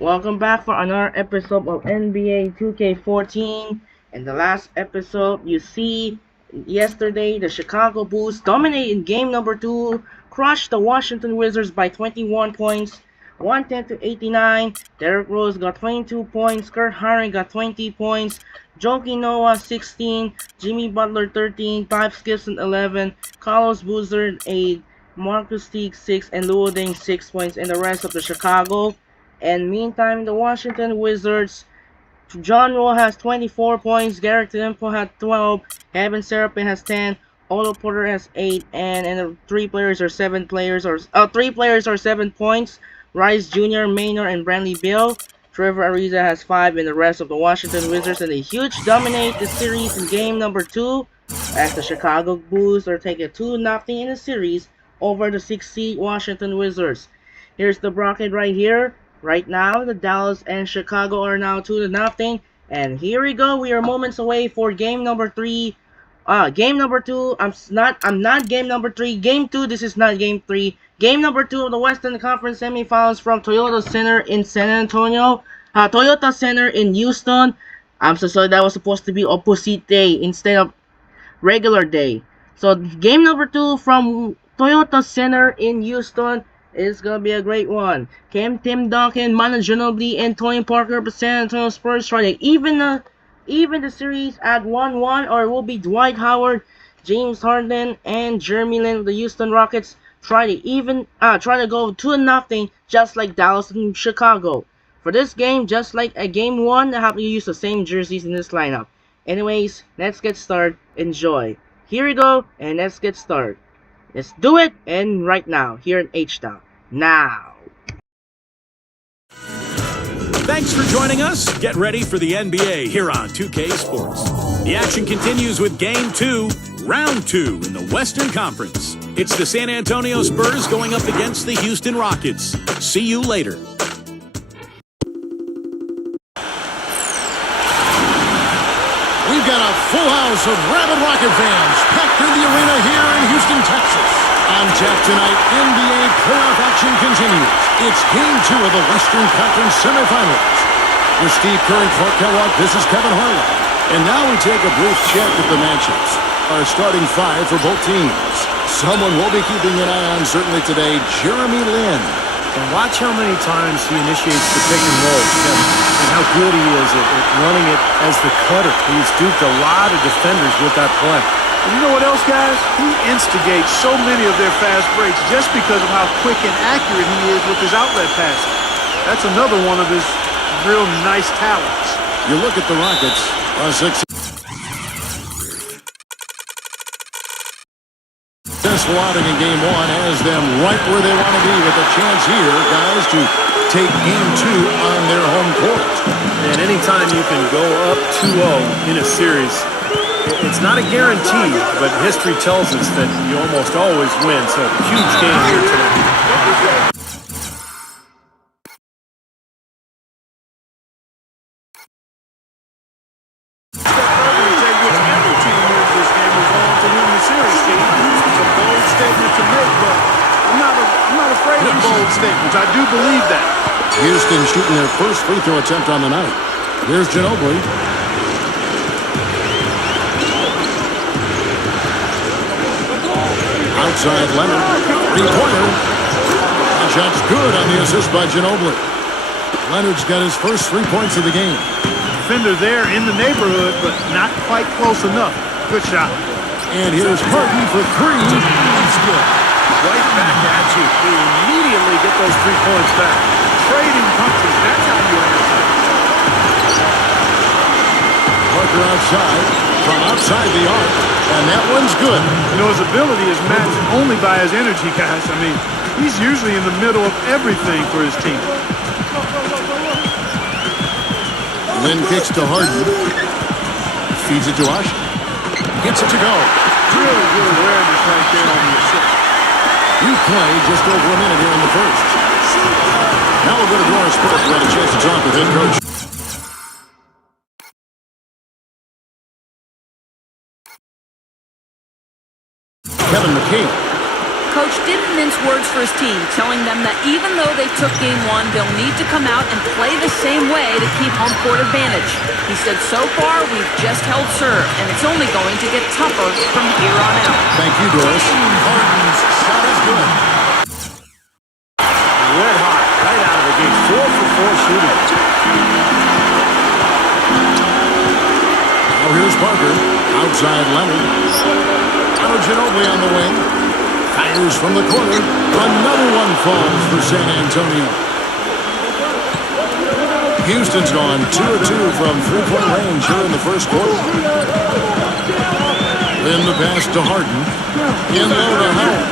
Welcome back for another episode of NBA 2K14. In the last episode, you see yesterday the Chicago Bulls dominated in game number 2, crushed the Washington Wizards by 21 points, 110 to 89. Derrick Rose got 22 points, Kurt Harring got 20 points, Joakim Noah 16, Jimmy Butler 13, Pipes Gibson 11, Carlos Boozer 8, Marcus Teague 6, and Luol Deng 6 points, and the rest of the Chicago. And meantime, the Washington Wizards, John Wall has 24 points, Garrett Temple had 12, Evan Serapin has 10, Otto Porter has 8, and the three players are 7 points. Rice Jr., Maynard, and Bradley Beal. Trevor Ariza has 5, and the rest of the Washington Wizards, and they huge dominate the series in game number 2 as the Chicago Bulls are taking 2-0 in the series over the 6th seed Washington Wizards. Here's the bracket right here. Right now, the Dallas and Chicago are now 2-0. And here we go. We are moments away for game number 3. Game number 2. I'm not game number 3. Game 2. This is not game 3. Game number 2 of the Western Conference semifinals from Toyota Center in San Antonio. Toyota Center in Houston. I'm so sorry, that was supposed to be opposite day instead of regular day. So game number 2 from Toyota Center in Houston. It's gonna be a great one. Can Tim Duncan, Manu Ginobili, and Tony Parker of the San Antonio Spurs try to even the series at 1-1, or it will be Dwight Howard, James Harden, and Jeremy Lin of the Houston Rockets try to go 2-0, just like Dallas and Chicago. For this game, just like a game 1, I have to use the same jerseys in this lineup. Anyways, let's get started. Enjoy. Here we go, and let's get started. Let's do it, and right now, here in H-Town. Now. Thanks for joining us. Get ready for the NBA here on 2K Sports. The action continues with Game 2, Round 2 in the Western Conference. It's the San Antonio Spurs going up against the Houston Rockets. See you later. We've got a full house of rabid Rocket fans packed in the arena here in Houston, Texas. On tap tonight, NBA playoff action continues. It's Game 2 of the Western Conference semifinals. With Steve Kerr and Clark Kellogg, this is Kevin Harlan. And now we take a brief check at the matchups. Our starting 5 for both teams. Someone we'll be keeping an eye on certainly today, Jeremy Lin. And watch how many times he initiates the pick and roll, and how good he is at running it as the cutter. He's duped a lot of defenders with that play. And you know what else, guys? He instigates so many of their fast breaks just because of how quick and accurate he is with his outlet passing. That's another one of his real nice talents. You look at the Rockets, a 6. Successful outing in Game 1 has them right where they want to be with a chance here, guys, to take Game 2 on their home court. And anytime you can go up 2-0 in a series, it's not a guarantee, but history tells us that you almost always win. So huge game here tonight. Statements. I do believe that. Houston shooting their first free throw attempt on the night. Here's Ginobili. Outside Leonard. Three-pointer. The shot's good on the assist by Ginobili. Leonard's got his first 3 points of the game. Defender there in the neighborhood, but not quite close enough. Good shot. And here's Harden for 3. That's good. Right back at you. You immediately get those 3 points back. Trading punches. That's how you answer. Parker outside, from outside the arc, and that one's good. You know, his ability is matched only by his energy, guys. I mean, he's usually in the middle of everything for his team. Lin kicks to Harden. Feeds it to Ash. Gets it to go. Really good awareness right there on the assist. We played just over a minute here in the first. Now we'll go to Lawrence Sports. We had a chance to talk with head coach Kevin McKee. Coach didn't mince words for his team, telling them that even though they took game one, they'll need to come out and play the same way to keep home court advantage. He said, so far, we've just held serve, and it's only going to get tougher from here on out. Thank you, Doris. Harden's shot is good. Red hot, right out of the gate. 4 for 4 shooting. Now here's Parker. Outside Leonard. Ginobili on the wing. Fires from the corner. Another one falls for San Antonio. Houston's gone 2 of 2 from three-point range here in the first quarter. Then the pass to Harden. In low to Howard.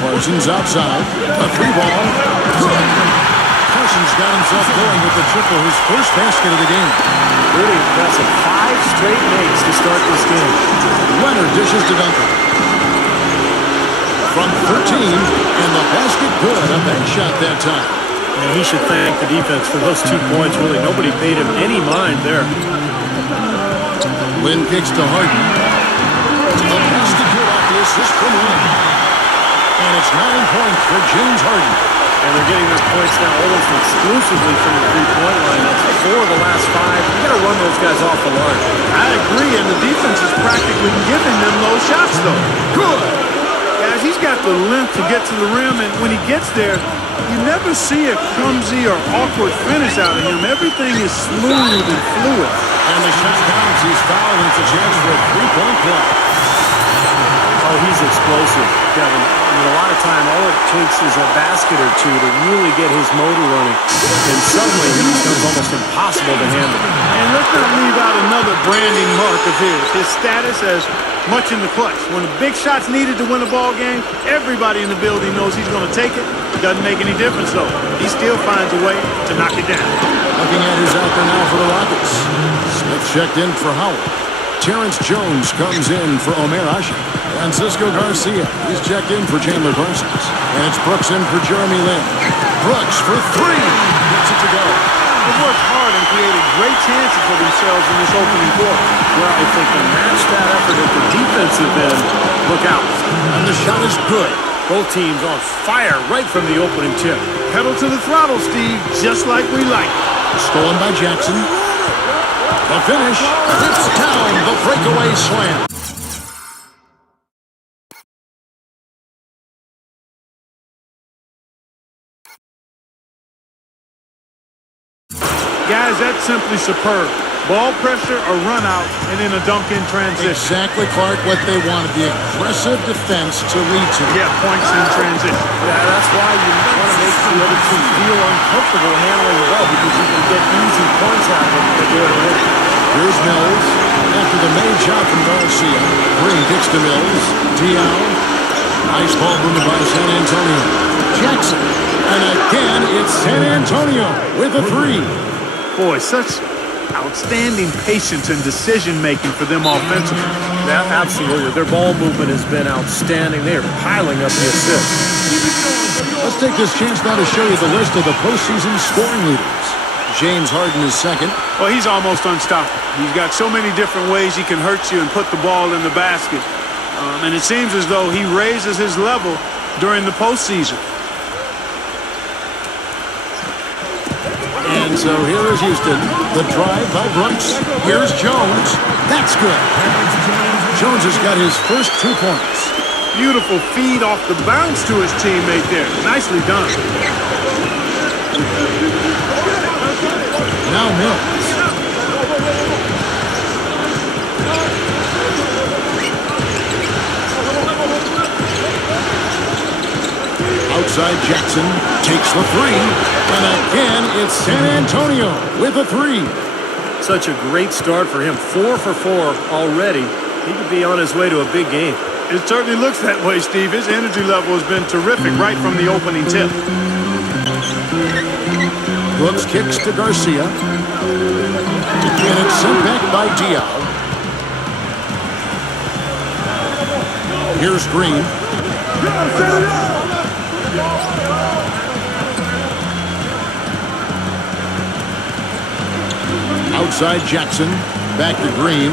Parsons outside. A three ball. Good. Parsons got himself going with the triple, his first basket of the game. Really impressive. 5 straight makes to start this game. Leonard dishes to Duncan. From 13, and the basket good. A bank shot that time. And he should thank the defense for those 2 points. Really, nobody paid him any mind there. Lynn kicks to Harden. The basket good off the assist from Lynn. And it's 9 points for James Harden. And they're getting their points now almost exclusively from the three-point line. That's 4 of the last 5. You got to run those guys off the line. I agree, and the defense is practically giving them those shots, though. Good. Guys, he's got the length to get to the rim, and when he gets there, you never see a clumsy or awkward finish out of him. Everything is smooth and fluid. And the shot counts. He's fouled, and it's a chance for a three-point play. Oh, he's explosive, Kevin. I mean, a lot of time, all it takes is a basket or two to really get his motor running. And suddenly, he becomes almost impossible to handle. And let's not leave out another branding mark of his status as much in the clutch. When the big shot's needed to win a ball game, everybody in the building knows he's going to take it. It doesn't make any difference, though. He still finds a way to knock it down. Looking at who's out there now for the Rockets. Smith checked in for Howard. Terrence Jones comes in for Omer Ashe. Francisco Garcia is checked in for Chandler Parsons. And it's Brooks in for Jeremy Lin. Brooks for 3. Gets it to go. They've worked hard and created great chances for themselves in this opening quarter. Well, if they can match that effort at the defensive end, look out. And the shot is good. Both teams on fire right from the opening tip. Pedal to the throttle, Steve, just like we like. Stolen by Jackson. The finish. It's down. The breakaway slam. Guys, that's simply superb. Ball pressure, a run out, and then a dunk in transition. Exactly, Clark, what they wanted. The aggressive defense to lead to. Yeah, points in transition. Yeah, that's why you want to make the other team feel uncomfortable handling the ball because you can get easy points out of it by doing it. Here's Mills. After the made shot from Garcia. Green kicks to Mills. Diao. Nice ball movement by San Antonio. Jackson. And again, it's San Antonio with a 3. Boy, such outstanding patience and decision-making for them offensively. Yeah, absolutely. Their ball movement has been outstanding. They are piling up the assists. Let's take this chance now to show you the list of the postseason scoring leaders. James Harden is second. Well, he's almost unstoppable. He's got so many different ways he can hurt you and put the ball in the basket. And it seems as though he raises his level during the postseason. And so here is Houston. The drive by Brooks. Here's Jones. That's good. Jones has got his first 2 points. Beautiful feed off the bounce to his teammate there. Nicely done. Now Mills. Outside Jackson takes the 3. And again, it's San Antonio with a 3. Such a great start for him. 4 for 4 already. He could be on his way to a big game. It certainly looks that way, Steve. His energy level has been terrific right from the opening tip. Brooks kicks to Garcia. And it's sent back by Diao. Here's Green. Outside Jackson. Back to Green.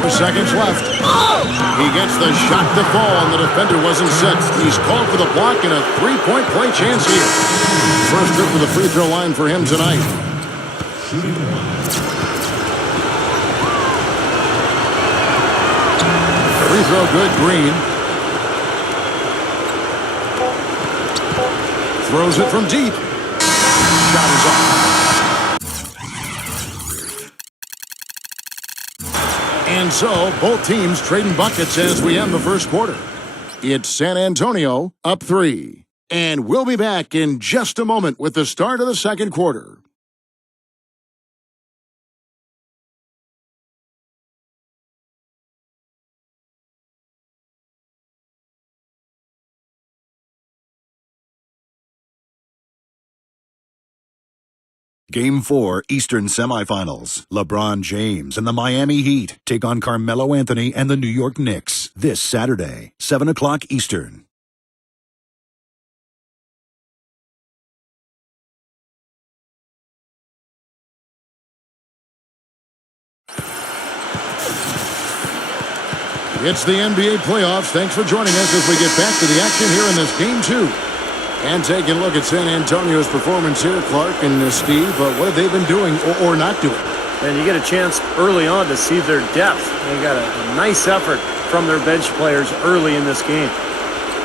4 seconds left. He gets the shot to fall, and the defender wasn't set. He's called for the block and a three-point play chance here. First trip to the free throw line for him tonight. Free throw good, Green. Throws it from deep. Shot is up. And so, both teams trading buckets as we end the first quarter. It's San Antonio up 3. And we'll be back in just a moment with the start of the second quarter. Game 4 Eastern Semifinals. LeBron James and the Miami Heat take on Carmelo Anthony and the New York Knicks this Saturday, 7 o'clock Eastern. It's the NBA playoffs. Thanks for joining us as we get back to the action here in this Game 2. And taking a look at San Antonio's performance here, Clark and Steve. What have they been doing or not doing? And you get a chance early on to see their depth. They got a nice effort from their bench players early in this game.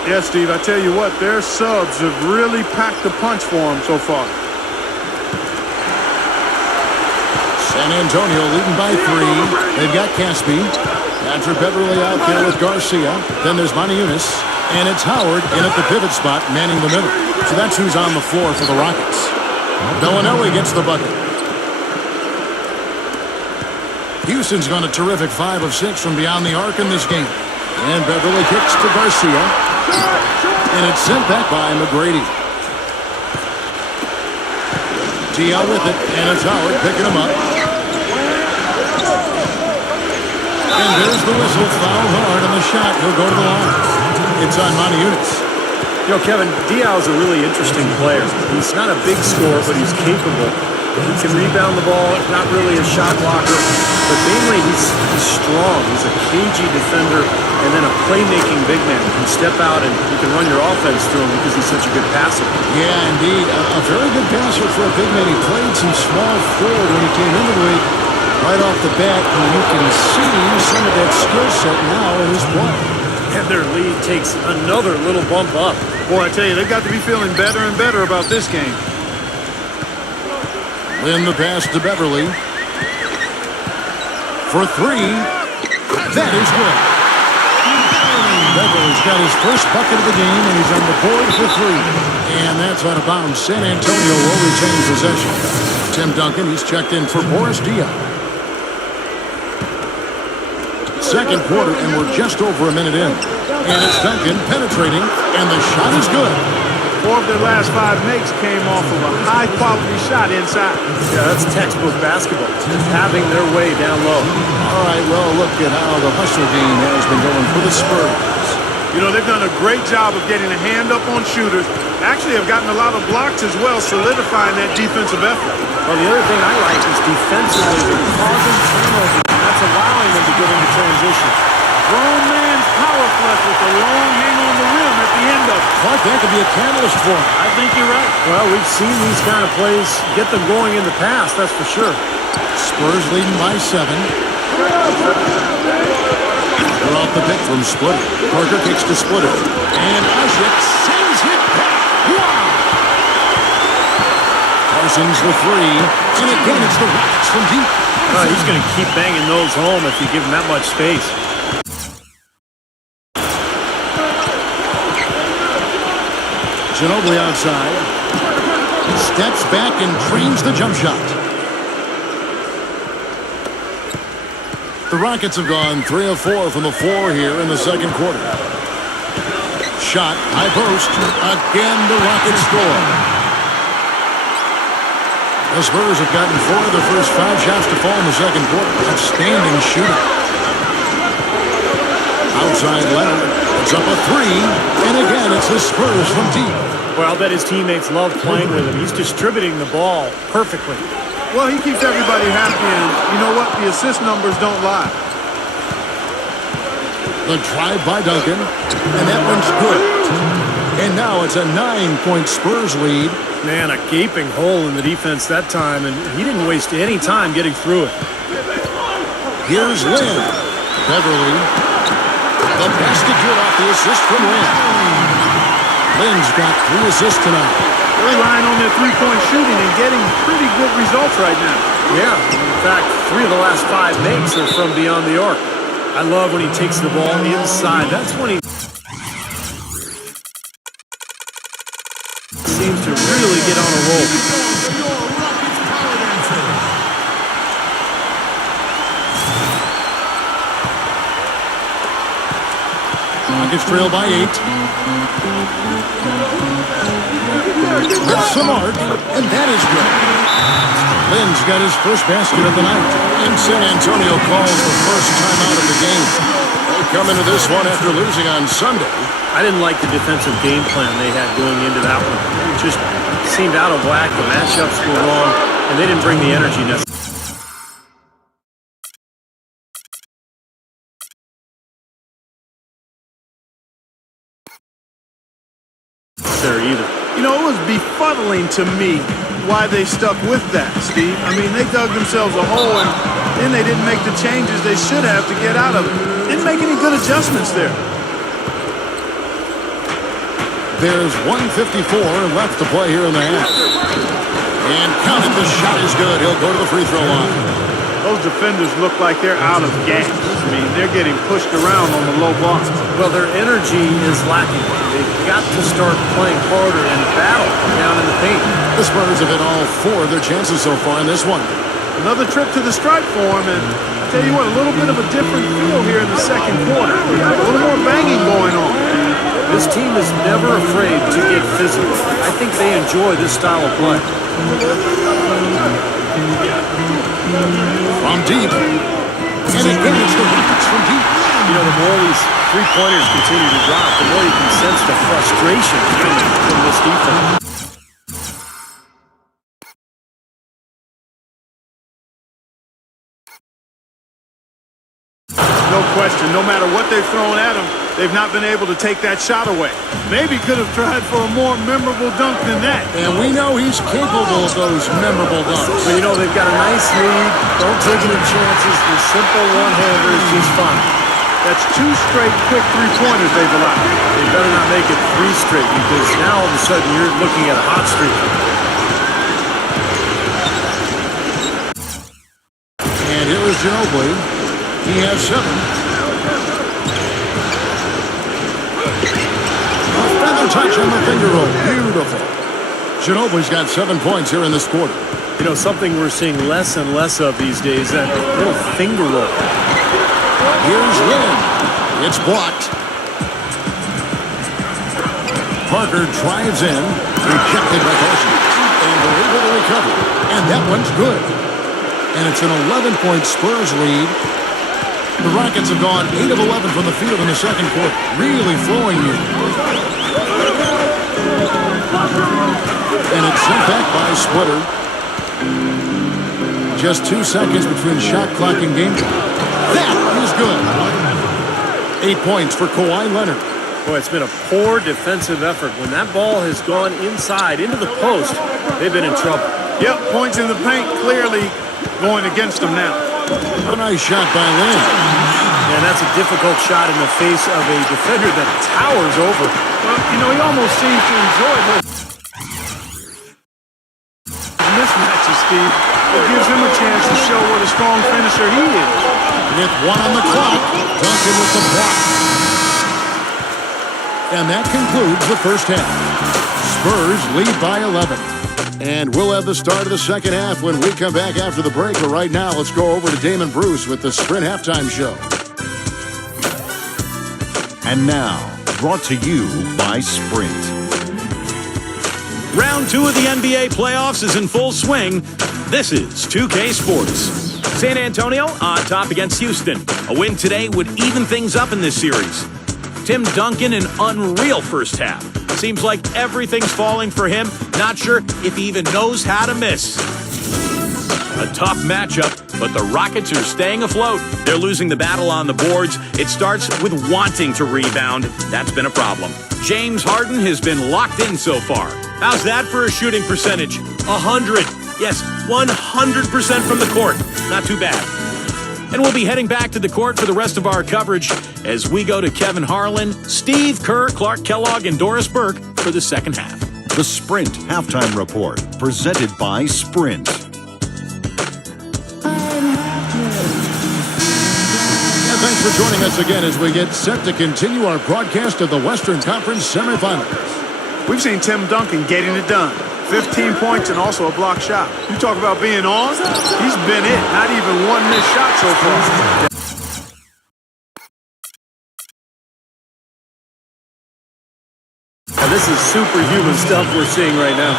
Yeah, Steve, I tell you what, their subs have really packed the punch for them so far. San Antonio leading by 3. They've got Caspi. Patrick Beverly out there with Garcia. Then there's Maniunas. And it's Howard in at the pivot spot, manning the middle. So that's who's on the floor for the Rockets. Bellinelli gets the bucket. Houston's gone a terrific 5 of 6 from beyond the arc in this game. And Beverly kicks to Garcia. And it's sent back by McGrady. T.L. with it, and it's Howard picking him up. And there's the whistle, foul hard on the shot. He'll go to the line. It's on Maniunas. You know, Kevin, Diaw's a really interesting player. He's not a big scorer, but he's capable. He can rebound the ball, not really a shot blocker, but mainly he's strong. He's a cagey defender and then a playmaking big man. He can step out and you can run your offense through him because he's such a good passer. Yeah, indeed. A very good passer for a big man. He played some small forward when he came into the league. Right off the bat, and you can see some of that skill set now in his play. And their lead takes another little bump up. Boy, I tell you, they've got to be feeling better and better about this game. Lynn the pass to Beverly. For 3. That is good. Beverly's got his first bucket of the game, and he's on the board for 3. And that's out of bounds. San Antonio will retain possession. Tim Duncan, he's checked in for Boris Diaw. Second quarter, and we're just over a minute in. And it's Duncan penetrating, and the shot is good. 4 of their last 5 makes came off of a high-quality shot inside. Yeah, that's textbook basketball. Just having their way down low. All right, well, look at how the hustle game has been going for the Spurs. You know, they've done a great job of getting a hand up on shooters. Actually, have gotten a lot of blocks as well, solidifying that defensive effort. Well, the other thing I like is defensively, they're causing turnovers, and that's allowing them to get into transition. Grown man's power flush with a long hang on the rim at the end of it. Clark, that could be a catalyst for him. I think you're right. Well, we've seen these kind of plays get them going in the past, that's for sure. Spurs leading by 7. They're off the pick from Splitter. Parker kicks to Splitter. And Ashik sends it back. Wow! Parsons the 3. And again, it's the Rockets from deep. He's going to keep banging those home if you give him that much space. Ginobili outside. Steps back and trains the jump shot. The Rockets have gone 3 of 4 from the floor here in the second quarter. Shot, high post. Again, the Rockets score. The Spurs have gotten 4 of the first 5 shots to fall in the second quarter. Outstanding shooting. Outside Leonard. It's up a 3. And again, it's the Spurs from deep. Well, I'll bet his teammates love playing with him. He's distributing the ball perfectly. Well, he keeps everybody happy, and you know what? The assist numbers don't lie. The drive by Duncan, and that one's good. And now it's a 9-point Spurs lead. Man, a gaping hole in the defense that time, and he didn't waste any time getting through it. Here's Lynn. Beverly. The basket good off the assist from Lynn. Lynn's got 3 assists tonight. They're relying on their three-point shooting and getting pretty good results right now. Yeah, in fact, 3 of the last 5 makes are from beyond the arc. I love when he takes the ball inside. That's when he seems to really get on a roll. Rockets trail by 8. With some arc, and that is good. Lynn's got his first basket of the night, and San Antonio calls the first timeout of the game. They come into this one after losing on Sunday. I didn't like the defensive game plan they had going into that one. It just seemed out of whack. The matchups were wrong, and they didn't bring the energy necessary either. You know, it was befuddling to me why they stuck with that, Steve. I mean, they dug themselves a hole, and then they didn't make the changes they should have to get out of it. Didn't make any good adjustments there. There's 1:54 left to play here in the half. And count it, the shot is good. He'll go to the free throw line. Those defenders look like they're out of gas. I mean, they're getting pushed around on the low block. Well, their energy is lacking. They've got to start playing harder and battle down in the paint. The Spurs have hit all 4 of their chances so far in this one. Another trip to the stripe for them, and I tell you what, a little bit of a different feel here in the second quarter. A little more banging going on. This team is never afraid to get physical. I think they enjoy this style of play. From deep. And again, it's the Rockets from deep. You know, the more these three-pointers continue to drop, the more you can sense the frustration coming from this defense. No question, no matter what they've thrown at them, they've not been able to take that shot away. Maybe could have tried for a more memorable dunk than that. And we know he's capable of those memorable dunks. But you know, they've got a nice lead. Don't take any chances. The simple one-hander is just fine. That's 2 straight quick three-pointers they've allowed. They better not make it 3 straight, because now all of a sudden you're looking at a hot streak. And here is Ginobili. He has 7. A feather touch on the finger roll. Beautiful. Ginobili's got 7 points here in this quarter. You know, something we're seeing less and less of these days, that little finger roll. Here's Lynn. It's blocked. Parker drives in. Rejected by Carson. And they're able to recover. And that one's good. And it's an 11-point Spurs lead. The Rockets have gone 8 of 11 from the field in the second quarter. Really flowing here. And it's sent back by Splitter. Just 2 seconds between shot clock and game clock. That is good. 8 points for Kawhi Leonard. Boy, it's been a poor defensive effort. When that ball has gone inside into the post, they've been in trouble. Yep, points in the paint clearly going against them now. A nice shot by Lynn. And that's a difficult shot in the face of a defender that towers over. Well, you know, he almost seems to enjoy those mismatches, Steve. It gives him a chance to show what a strong finisher he is. With 1 on the clock, Duncan with the block. And that concludes the first half. Spurs lead by 11. And we'll have the start of the second half when we come back after the break. But right now, let's go over to Damon Bruce with the Sprint Halftime Show. And now, brought to you by Sprint. Round 2 of the NBA playoffs is in full swing. This is 2K Sports. San Antonio on top against Houston. A win today would even things up in this series. Tim Duncan, an unreal first half. Seems like everything's falling for him. Not sure if he even knows how to miss. A tough matchup but the Rockets are staying afloat. They're losing the battle on the boards. It starts with wanting to rebound. That's been a problem. James Harden has been locked in so far. How's that for a shooting percentage? 100. Yes, 100% from the court. Not too bad. And we'll be heading back to the court for the rest of our coverage as we go to Kevin Harlan, Steve Kerr, Clark Kellogg, and Doris Burke for the second half. The Sprint Halftime Report, presented by Sprint. Thanks for joining us again as we get set to continue our broadcast of the Western Conference semifinals. We've seen Tim Duncan getting it done. 15 points and also a block shot. You talk about being on, he's been it. Not even one missed shot so far. Now, this is superhuman stuff we're seeing right now.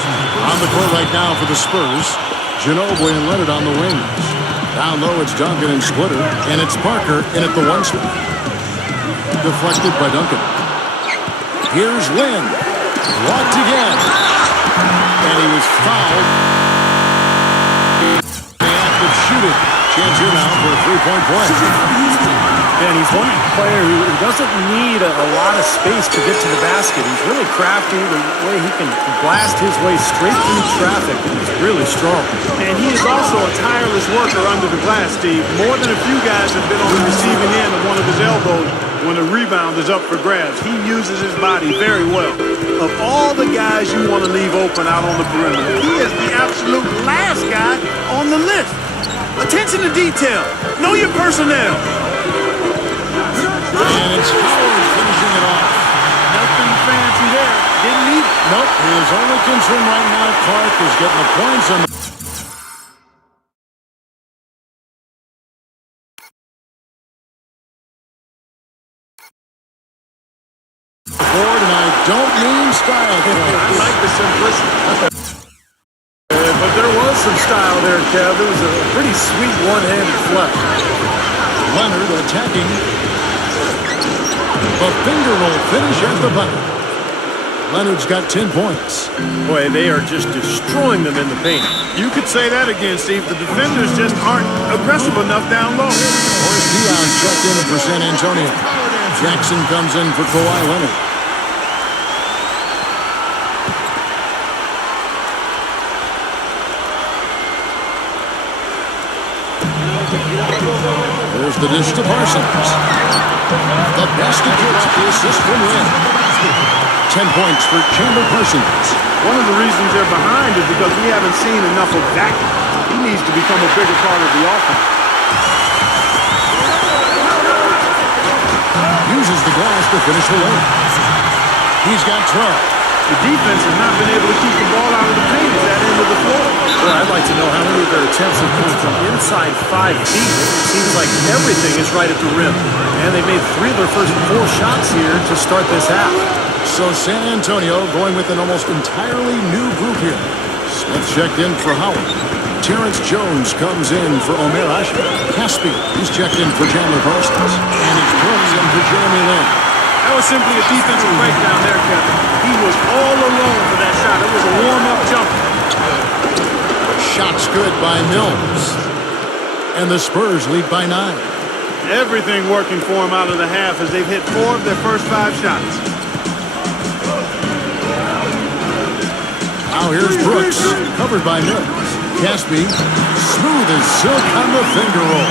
On the court right now for the Spurs, Ginobili and Leonard on the wings. Down low, it's Duncan and Splitter, and it's Parker in at the 1 spot. Deflected by Duncan. Here's Lynn. Blocked again. And he was fouled. The act of shooting. Chance here now for a three-point play. And he's one player who doesn't need a lot of space to get to the basket. He's really crafty, the way he can blast his way straight through traffic. He's really strong. And he is also a tireless worker under the glass, Steve. More than a few guys have been on the receiving end of one of his elbows when a rebound is up for grabs. He uses his body very well. Of all the guys you want to leave open out on the perimeter, he is the absolute last guy on the list. Attention to detail. Know your personnel. And it's Howard finishing it off. Nothing fancy there. Didn't need it. Nope. His only concern right now, Clark, is getting the points on the board, and I don't mean style. I like the simplicity. But there was some style there, Kev. It was a pretty sweet one-handed flush. Leonard attacking. A finger roll finish at the bucket. Leonard's got 10 points. Boy, they are just destroying them in the paint. You could say that again, Steve. The defenders just aren't aggressive enough down low. Horace Dion checked in for San Antonio. Jackson comes in for Kawhi Leonard. There's the dish to Parsons. The basket gets the assist from Lynn. 10 points for Chandler Parsons. One of the reasons they're behind is because we haven't seen enough of that. He needs to become a bigger part of the offense. Uses the glass to finish the lane. He's got 12. The defense has not been able to keep the ball out of the paint at that end of the floor. Well, I'd like to know how many of their attempts have come from inside 5 feet. It seems like everything is right at the rim. And they made 3 of their first 4 shots here to start this half. So San Antonio going with an almost entirely new group here. Smith checked in for Howard. Terrence Jones comes in for Omer Asher. Caspi, he's checked in for Chandler Parsons. And it's Brooks in for Jeremy Lin. That was simply a defensive breakdown there, Kevin. He was all alone for that shot. It was a warm-up jumper. Shots good by Mills. And the Spurs lead by 9. Everything working for him out of the half as they've hit 4 of their first 5 shots. Now here's Brooks, covered by Mills. Caspi, smooth as silk on the finger roll.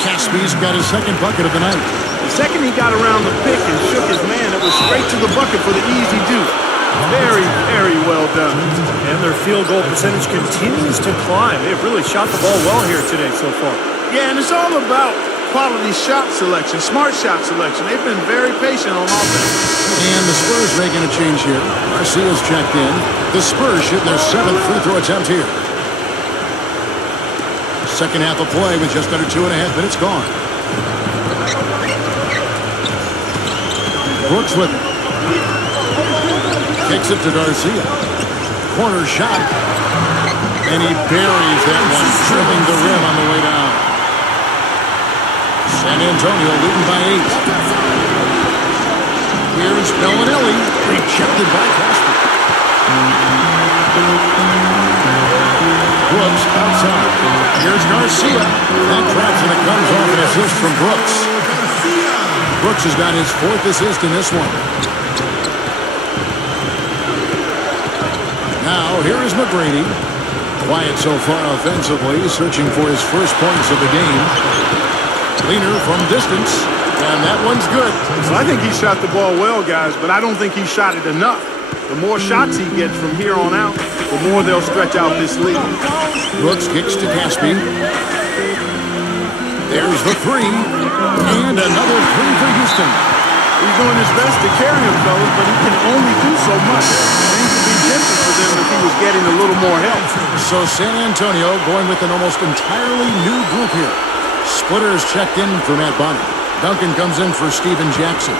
Caspi's got his second bucket of the night. The second he got around the pick and shook his man, it was straight to the bucket for the easy deuce. Very, very well done. And their field goal percentage continues to climb. They've really shot the ball well here today so far. Yeah, and it's all about quality shot selection, smart shot selection. They've been very patient on offense. And the Spurs making a change here. Garcia's checked in. The Spurs shooting their 7th free throw attempt here. Second half of play with just under 2.5 minutes gone. Brooks with it. Kicks it to Garcia. Corner shot. And he buries that one, trimming the rim on the way down. San Antonio leading by 8. Here's Bellinelli, rejected by Casper. Brooks outside. Here's Garcia. That drops and it comes off an assist from Brooks. Brooks has got his 4th assist in this one. Now, here is McGrady. Quiet so far offensively, searching for his first points of the game. Leaner from distance, and that one's good. So I think he shot the ball well, guys, but I don't think he shot it enough. The more shots he gets from here on out, the more they'll stretch out this lead. Brooks kicks to Caspi. There's the 3, and another 3 for Houston. He's doing his best to carry him, fellas, but he can only do so much. Things would be different for them if he was getting a little more help. So San Antonio going with an almost entirely new group here. Splitters checked in for Matt Bonner. Duncan comes in for Steven Jackson.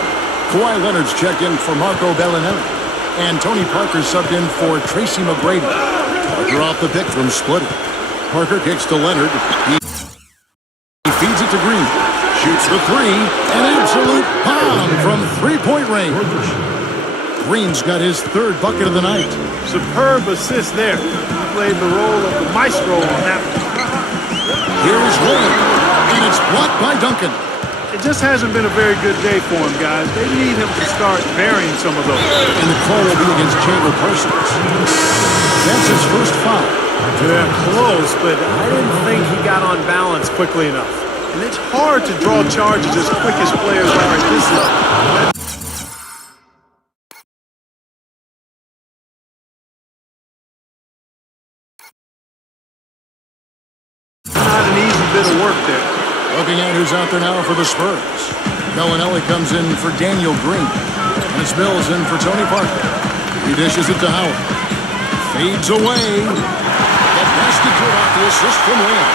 Kawhi Leonard's checked in for Marco Bellinelli. And Tony Parker subbed in for Tracy McGrady. Parker off the pick from Splitter. Parker kicks to Leonard. He feeds it to Green. Shoots the 3. An absolute bomb from three-point range. Green's got his 3rd bucket of the night. Superb assist there. He played the role of the maestro on that one. Here's Leonard. And it's blocked by Duncan. It just hasn't been a very good day for him, guys. They need him to start burying some of those. And the call will be against Chandler Parsons. That's his first foul. Yeah, close, but I didn't think he got on balance quickly enough. And it's hard to draw charges as quick as players are at this level. Not an easy bit of work there. Looking at who's out there now for the Spurs. Bellinelli comes in for Daniel Green. And it's Mills in for Tony Parker. He dishes it to Howard. Fades away. The basket good off the assist from Lynn.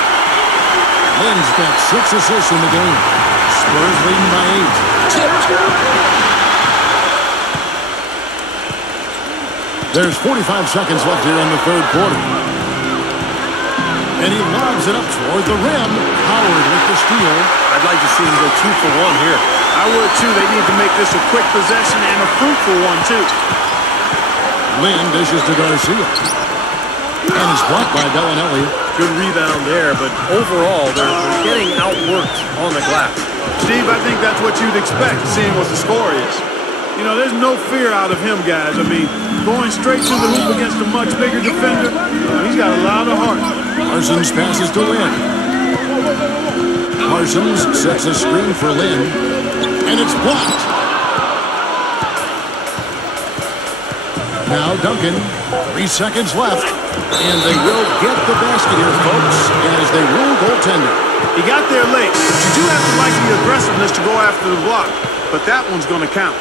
Lynn's got 6 assists in the game. Spurs leading by 8. There's 45 seconds left here in the 3rd quarter. And he lobs it up toward the rim. Howard with the steal. I'd like to see him go 2 for 1 here. I would too. They need to make this a quick possession and a fruitful one too. Lynn dishes to Garcia. And it's blocked by Bellinelli. Good rebound there, but overall, they're getting outworked on the glass. Steve, I think that's what you'd expect, seeing what the score is. You know, there's no fear out of him, guys. I mean, going straight to the hoop against a much bigger defender, he's got a lot of heart. Parsons passes to Lynn. Parsons sets a screen for Lynn. And it's blocked. Now Duncan, 3 seconds left. And they will get the basket here, folks, as they rule goaltender. He got there late, but you do have to like the aggressiveness to go after the block. But that one's going to count.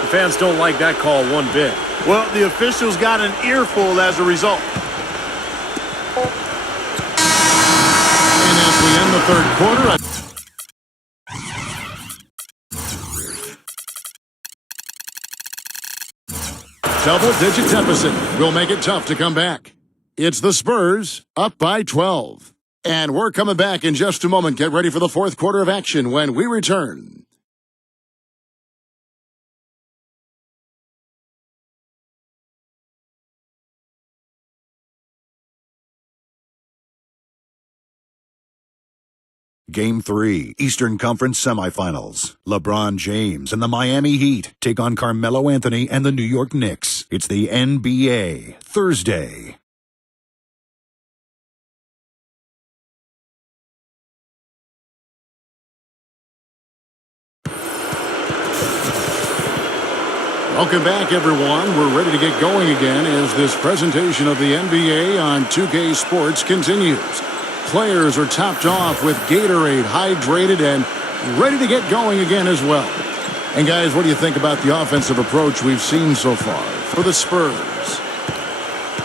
The fans don't like that call one bit. Well, the officials got an earful as a result. And as we end the 3rd quarter, double-digit deficit will make it tough to come back. It's the Spurs up by 12. And we're coming back in just a moment. Get ready for the 4th quarter of action when we return. Game 3, Eastern Conference Semifinals. LeBron James and the Miami Heat take on Carmelo Anthony and the New York Knicks. It's the NBA, Thursday. Welcome back, everyone. We're ready to get going again as this presentation of the NBA on 2K Sports continues. Players are topped off with Gatorade, hydrated, and ready to get going again as well. And guys, what do you think about the offensive approach we've seen so far for the Spurs?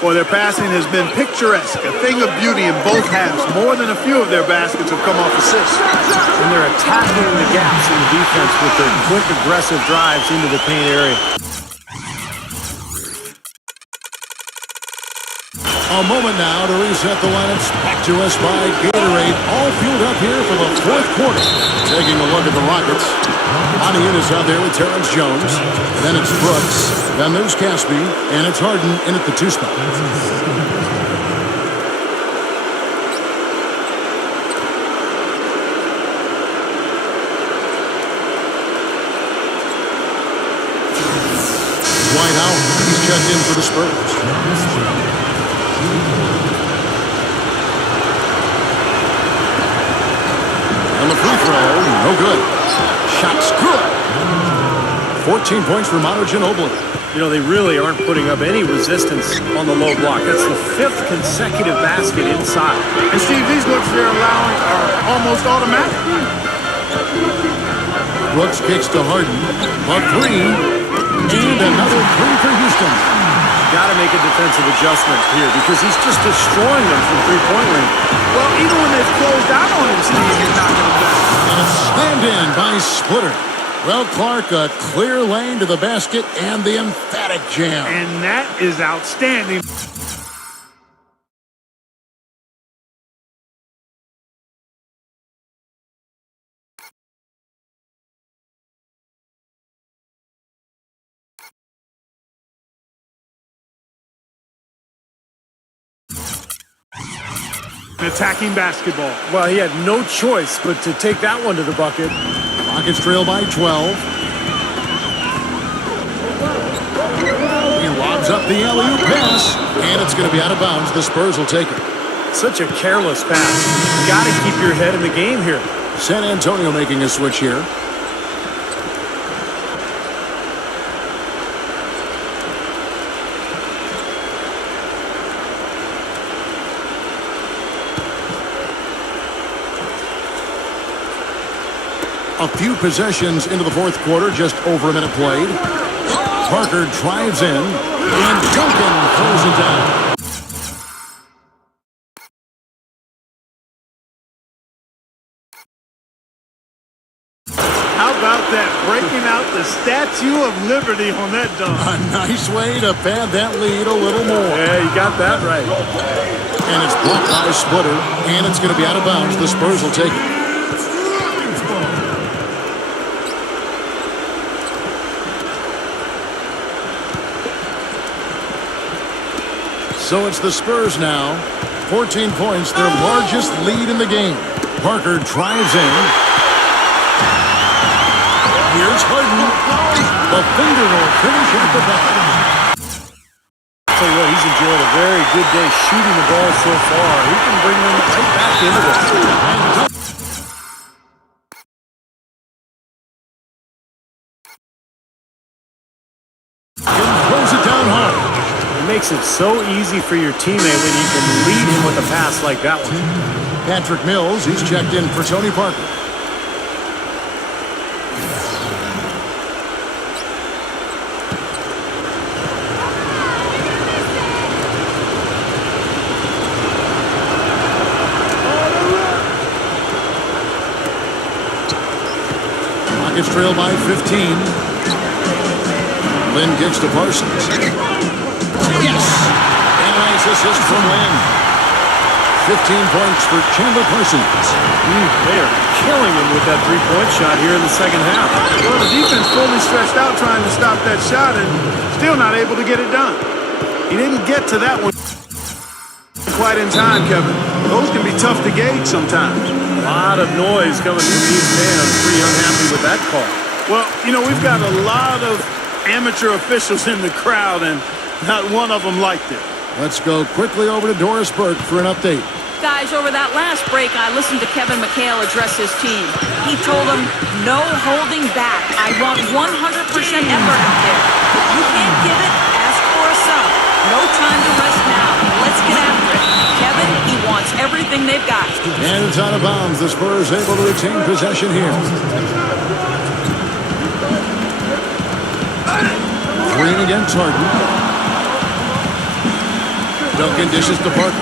Well, their passing has been picturesque, a thing of beauty in both halves. More than a few of their baskets have come off assists. And they're attacking the gaps in the defense with their quick, aggressive drives into the paint area. A moment now to reset the lineups. Back to us by Gatorade. All fueled up here for the 4th quarter. Taking a look at the Rockets. Anian is out there with Terrence Jones. Then it's Brooks. Then there's Caspi. And it's Harden in at the 2 spot. wide out. He's checked in for the Spurs. And the free throw, no good. Shot's good. 14 points for Manu Ginobili. You know, they really aren't putting up any resistance on the low block. That's the 5th consecutive basket inside. And Steve, these looks they're allowing are almost automatic. Brooks kicks to Harden. A three. And another three for Houston. Got to make a defensive adjustment here because he's just destroying them from three-point range. Well, even when they've closed out on him, Steve, he's not going to miss. And it's slammed in by Splitter. Well, Clark, a clear lane to the basket and the emphatic jam. And that is outstanding. Attacking basketball. Well, he had no choice but to take that one to the bucket. Rockets trail by 12. He lobs up the alley-oop pass, and it's going to be out of bounds. The Spurs will take it. Such a careless pass. You got to keep your head in the game here. San Antonio making a switch here. A few possessions into the fourth quarter, just over a minute played. Parker drives in, and Duncan throws it down. How about that? Breaking out the Statue of Liberty on that dunk. A nice way to pad that lead a little more. Yeah, you got that right. And it's blocked by Splitter, and it's going to be out of bounds. The Spurs will take it. So it's the Spurs now. 14 points, their largest lead in the game. Parker drives in. Here's Harden. The finger will finish at the bucket. I'll tell you what, he's enjoyed a very good day shooting the ball so far. He can bring them right back into this. And throws it down hard. Makes it so easy for your teammate when you can lead him with a pass like that one. Patrick Mills, he's checked in for Tony Parker. Rockets trail by 15. Lynn kicks to Parsons. Yes! And a nice assist from Lynn. 15 points for Chandler Parsons. They are killing him with that three-point shot here in the second half. Well, the defense fully stretched out trying to stop that shot and still not able to get it done. He didn't get to that one quite in time, Kevin. Those can be tough to gauge sometimes. A lot of noise coming from these fans. Pretty unhappy with that call. Well, you know, we've got a lot of amateur officials in the crowd, and not one of them liked it. Let's go quickly over to Doris Burke for an update. Guys, over that last break, I listened to Kevin McHale address his team. He told them, no holding back. I want 100% effort out there. If you can't give it, ask for a sub. No time to rest now. Let's get after it. Kevin, he wants everything they've got. And it's out of bounds. The Spurs able to retain possession here. Green against Harden. Duncan dishes to Parker.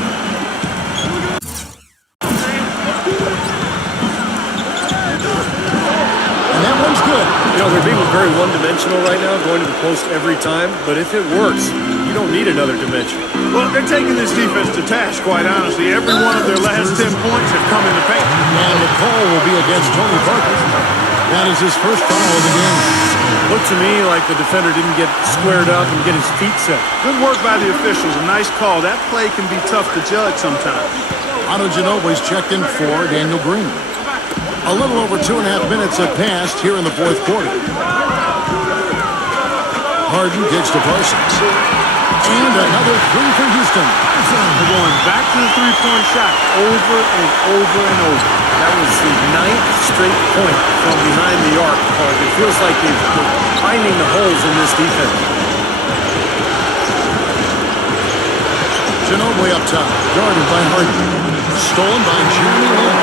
And that one's good. You know, they're being very one-dimensional right now, going to the post every time. But if it works, you don't need another dimension. Well, they're taking this defense to task, quite honestly. Every one of their last 10 points have come in the paint. And the call will be against Tony Parker. That is his first foul of the game. Looked to me like the defender didn't get squared up and get his feet set. Good work by the officials. A nice call. That play can be tough to judge sometimes. Manu Ginobili's checked in for Daniel Green. A little over 2.5 minutes have passed here in the fourth quarter. Harden gives to Parsons. And another three for Houston. They're going back to the three-point shot over and over and over. That was the 9th straight point from behind the arc. It feels like they're finding the holes in this defense. Ginobili up top, guarded by Harden. Stolen by Jeremy Lin.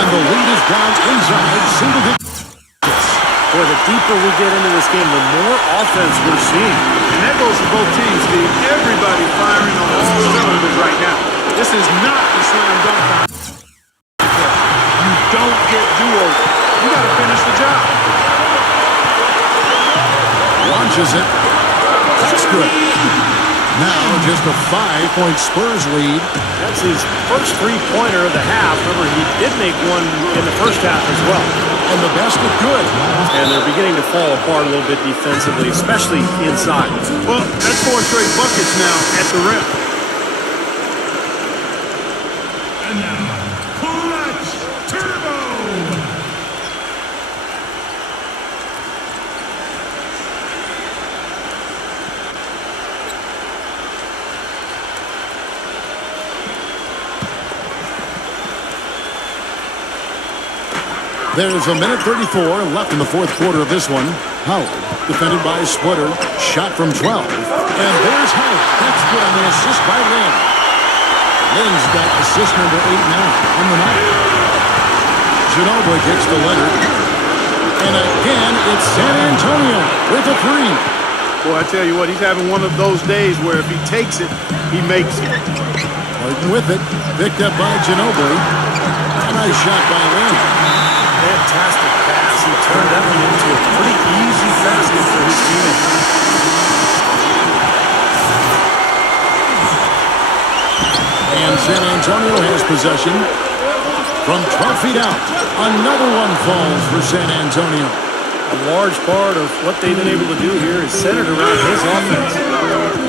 And the lead is down inside single digits. Boy, the deeper we get into this game, the more offense we're seeing. And that goes for both teams, Steve. Everybody firing on all cylinders right now. This is not the slam dunk time. You don't get do-over. You got to finish the job. Launches it. That's good. Now just a 5-point Spurs lead. That's his first three-pointer of the half. Remember, he did make one in the first half as well. And the basket good. And they're beginning to fall apart a little bit defensively, especially inside. Well, that's 4 straight buckets now at the rim. And now, Clutch Turbo. There's a minute 34 left in the fourth quarter of this one. Howard, defended by Splitter, shot from 12. And there's Howard. That's good on the assist by Lin. Lin's got assist number 8 now on the night. Ginobili gets the letter. And again, it's San Antonio with a three. Boy, I tell you what, he's having one of those days where if he takes it, he makes it. Harden with it, picked up by Ginobili. A nice shot by Lin. Fantastic pass. He turned that one into a pretty easy basket for his teammate. And San Antonio has possession from 12 feet out. Another one falls for San Antonio. A large part of what they've been able to do here is centered around his offense.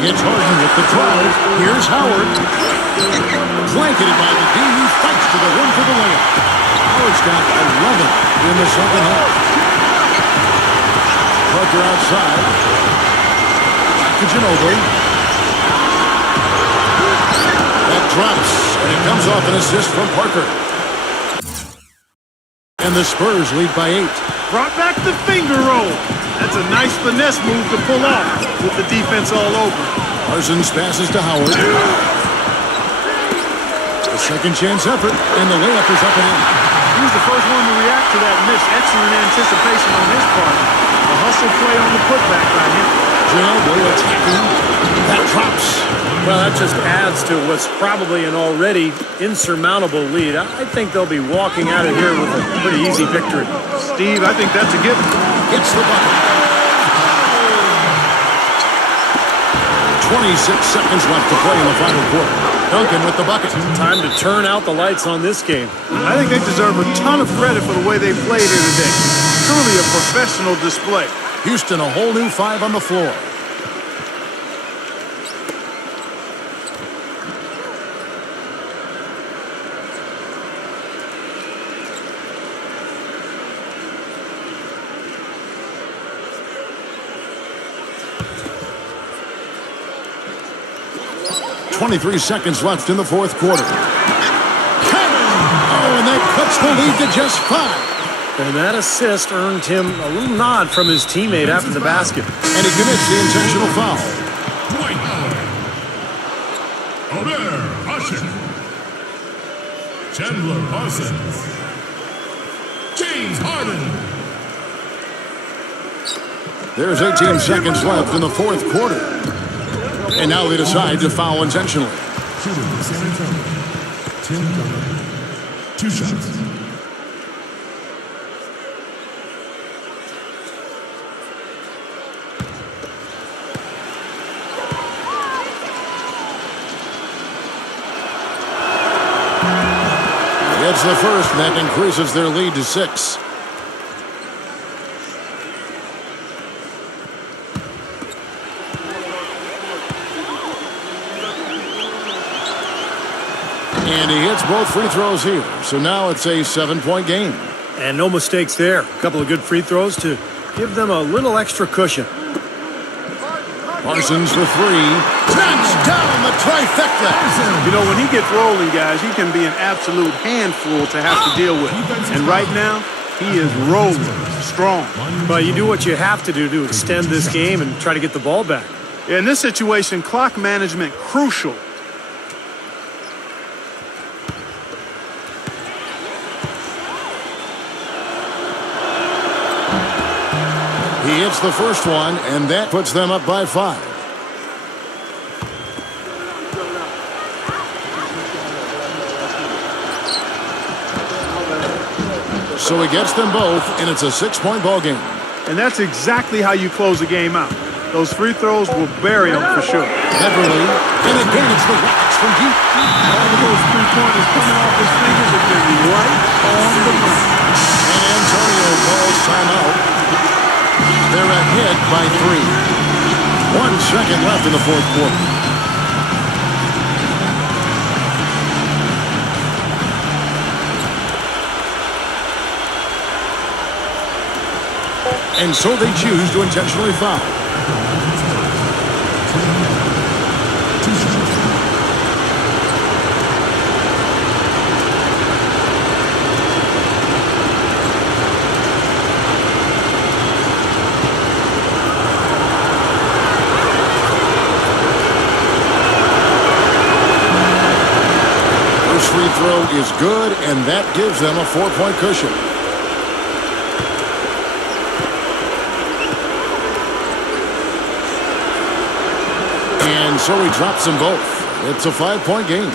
It's Harden with the drive. Here's Howard. Blanketed by the D. He fights to the rim for the layup. Howard's got 11 in the second half. Parker outside. Back to Ginobili. That drops, and it comes off an assist from Parker. And the Spurs lead by 8. Brought back the finger roll. That's a nice finesse move to pull off with the defense all over. Parsons passes to Howard. A second chance effort, and the layup is up and in. He was the first one to react to that miss. Excellent anticipation on his part. A hustle play on the putback by him. Ginobili attacking. That drops. Well, that just adds to what's probably an already insurmountable lead. I think they'll be walking out of here with a pretty easy victory. Steve, I think that's a given. Hits the bucket. 26 seconds left to play in the final quarter. Duncan with the bucket. Time to turn out the lights on this game. I think they deserve a ton of credit for the way they played here today. Truly a professional display. Houston, a whole new 5 on the floor. .23 seconds left in the fourth quarter. Oh, and that cuts the lead to just 5. And that assist earned him a little nod from his teammate after the basket. And he commits the intentional foul. Dwight Howard. Omer Hushin. Chandler Parsons. James Harden. There's 18 seconds left in the fourth quarter. And now they decide to foul intentionally. Shooting for San Antonio. Tim Duncan. 2 shots. It's the first, and that increases their lead to 6. And he hits both free throws here. So now it's a 7-point game. And no mistakes there. A couple of good free throws to give them a little extra cushion. Parsons for three. Touchdown, the trifecta. You know, when he gets rolling, guys, he can be an absolute handful to have to deal with. And right now, he is rolling strong. But you do what you have to do to extend this game and try to get the ball back. In this situation, clock management crucial. He hits the first one, and that puts them up by 5. So he gets them both, and it's a 6-point ball game. And that's exactly how you close a game out. Those free throws will bury them for sure. Beverly, and again it's the Rockets from deep. All of those three-pointers coming off his fingers have been right on the money. San Antonio calls timeout. They're ahead by 3. 1 second left in the fourth quarter. And so they choose to intentionally foul. First free throw is good, and that gives them a 4-point cushion. And so he drops them both. It's a 5-point game.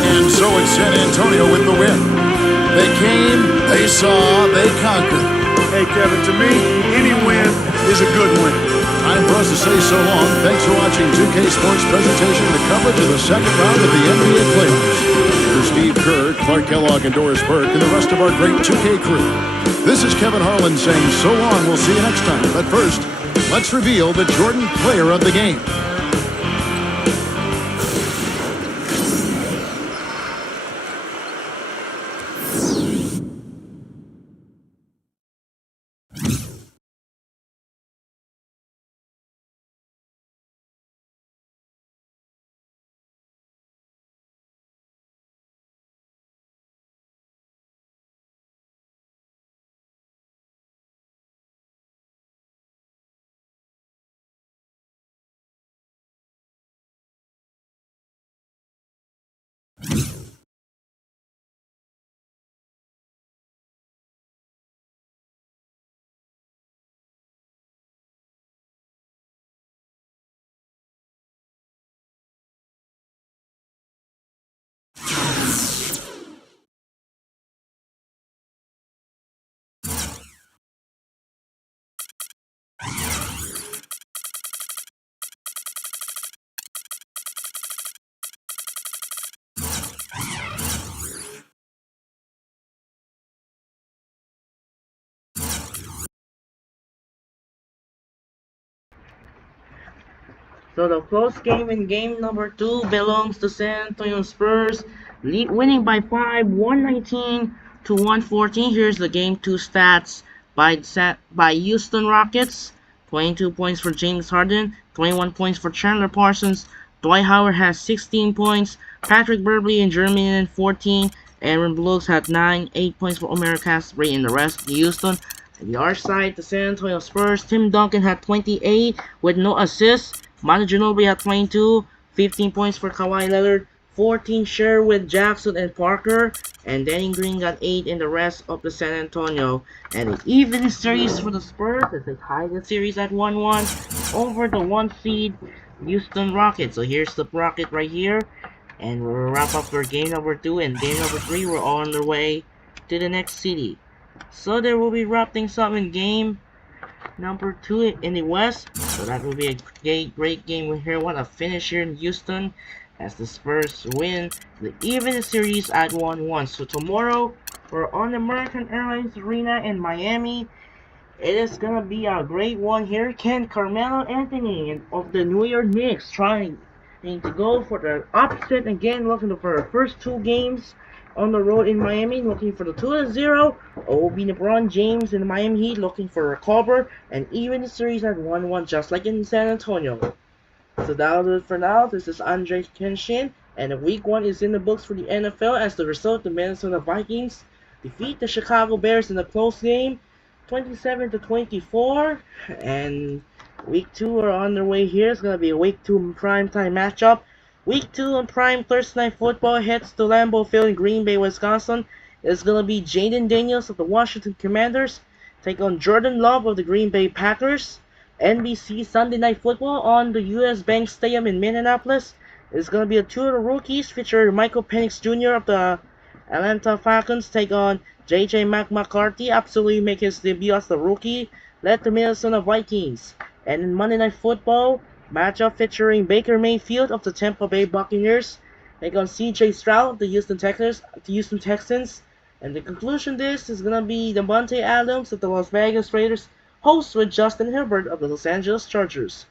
And so it's San Antonio with the win. They came, they saw, they conquered. Hey, Kevin, to me, any win is a good win. Time for us to say so long. Thanks for watching 2K Sports presentation, the coverage of the second round of the NBA playoffs. For Steve Kerr, Clark Kellogg, and Doris Burke, and the rest of our great 2K crew. This is Kevin Harlan saying so long. We'll see you next time. But first, let's reveal the Jordan player of the game. So the close game in game number 2 belongs to San Antonio Spurs, winning by 5, 119 to 114. Here's the game 2 stats by Houston Rockets. 22 points for James Harden, 21 points for Chandler Parsons. Dwight Howard has 16 points, Patrick Beverley and Jeremy Lin 14, Aaron Brooks had 9, 8 points for Omer Casper, and the rest Houston. On the other side, the San Antonio Spurs, Tim Duncan had 28 with no assists. Manu Ginobili had 22, 15 points for Kawhi Leonard, 14 share with Jackson and Parker, and Danny Green got 8 in the rest of the San Antonio. And an even series for the Spurs as they tie the series at 1-1 over the 1 seed Houston Rockets. So here's the Rocket right here, and we'll wrap up for game number 2 and game number 3. We're all on the way to the next city. So there will be wrap things up in game number 2 in the West. So that will be a great game here. What a finish here in Houston as the Spurs win the even series at 1-1. So tomorrow we're on American Airlines Arena in Miami. It is gonna be a great one here. Can Carmelo Anthony of the New York Knicks trying to go for the upset again, looking for the first 2 games on the road in Miami, looking for the 2-0. It will be LeBron James and the Miami Heat looking for a cover, and even the series at 1-1, just like in San Antonio. So that'll do it for now. This is Andre Kenshin, and Week 1 is in the books for the NFL as the result the Minnesota Vikings defeat the Chicago Bears in a close game, 27-24, and Week 2 are on their way here. It's going to be a Week 2 primetime matchup. Week 2 on Prime Thursday Night Football heads to Lambeau Field in Green Bay, Wisconsin. It's going to be Jaden Daniels of the Washington Commanders take on Jordan Love of the Green Bay Packers. NBC Sunday Night Football on the US Bank Stadium in Minneapolis. It's going to be a two of the rookies featuring Michael Penix Jr. of the Atlanta Falcons take on J.J. McCarthy, absolutely make his debut as the rookie, led the Minnesota Vikings. And in Monday Night Football, matchup featuring Baker Mayfield of the Tampa Bay Buccaneers take on C.J. Stroud of the Houston Texans. And the conclusion this is going to be Devontae Adams of the Las Vegas Raiders host with Justin Herbert of the Los Angeles Chargers.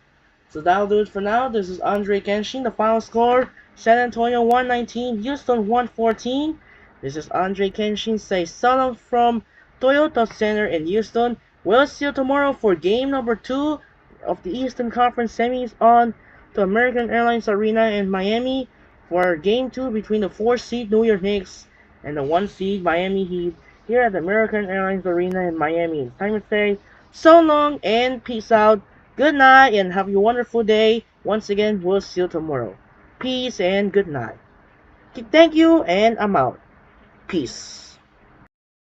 So that'll do it for now. This is Andre Kenshin. The final score, San Antonio 119, Houston 114. This is Andre Kenshin. Say so long from Toyota Center in Houston. We'll see you tomorrow for game number 2 of the Eastern Conference semis on the American Airlines Arena in Miami for game 2 between the 4-seed New York Knicks and the 1-seed Miami Heat here at the American Airlines Arena in Miami. It's time to say so long and peace out. Good night and have a wonderful day. Once again, we'll see you tomorrow. Peace and good night. Thank you and I'm out. Peace.